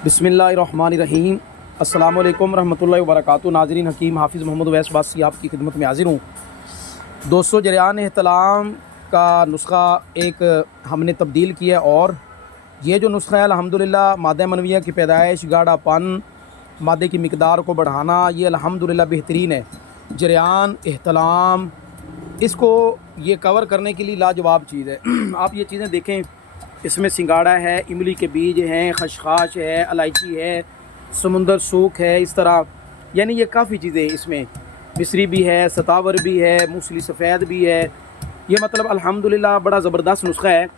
बिस्मिल्लाहिर्रहमानिर्रहीम। अस्सलाम वालेकुम रहमतुल्लाहि वबरकातुहू। नाज़रीन, हकीम हाफिज़ मोहम्मद उवैस बासी आपकी खिदमत में हाज़िर हूँ। दोस्तों, जरियान एहतलाम का नुस्ख़ा एक हमने तब्दील किया है और ये जो नुस्ख़ा है अल्हम्दुलिल्लाह मादा मनविया की पैदाइश, गाढ़ापन, मादे की मिकदार को बढ़ाना, ये अल्हम्दुलिल्लाह बेहतरीन है। जरियान एहतलाम इसको ये कवर करने के लिए लाजवाब चीज़ है। आप ये चीज़ें देखें, इसमें सिंगाड़ा है, इमली के बीज हैं, खशखाश है, इलायची है, समुंदर सूख है, इस तरह यानी ये काफ़ी चीज़ें इसमें, मिस्री भी है, सतावर भी है, मूसली सफ़ेद भी है। ये मतलब अल्हम्दुलिल्लाह बड़ा ज़बरदस्त नुस्ख़ा है।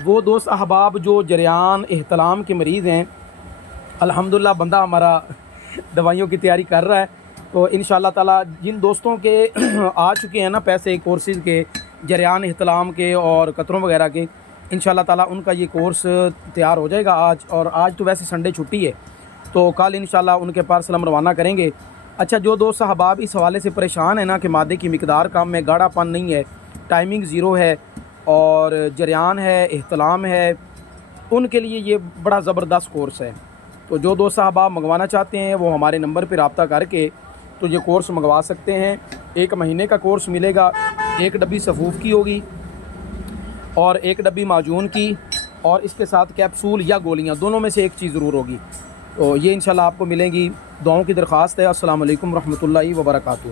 वो दोस्त अहबाब जो जरियान एहतलाम के मरीज़ हैं, अल्हम्दुलिल्लाह बंदा हमारा दवाइयों की तैयारी कर रहा है, तो इंशाअल्लाह ताला जिन दोस्तों के आ चुके हैं ना पैसे कोर्सेज़ के, जरियान एहतलाम के और कतरों वगैरह के, इंशाअल्लाह ताला उनका ये कोर्स तैयार हो जाएगा आज। और आज तो वैसे संडे छुट्टी है, तो कल इंशाअल्लाह उनके पार्सल हम रवाना करेंगे। अच्छा, जो दोस्त अहबाब इस हवाले से परेशान है ना कि मादे की मिकदार कम है, गाढ़ापन नहीं है, टाइमिंग ज़ीरो है और जरियान है, एहतलाम है, उनके लिए ये बड़ा ज़बरदस्त कोर्स है। तो जो दोस्त अहबाब मंगवाना चाहते हैं वो हमारे नंबर पर रब्ता करके तो ये कोर्स मंगवा सकते हैं। 1 महीने का कोर्स मिलेगा। 1 डब्बी सफ़ूफ़ की होगी और 1 डब्बी माजून की, और इसके साथ कैप्सूल या गोलियां, दोनों में से एक चीज़ ज़रूर होगी। तो ये इंशाल्लाह आपको मिलेंगी। दुआओं की दरख्वास्त है। अस्सलाम वालेकुम रहमतुल्लाहि व बरकातुहू।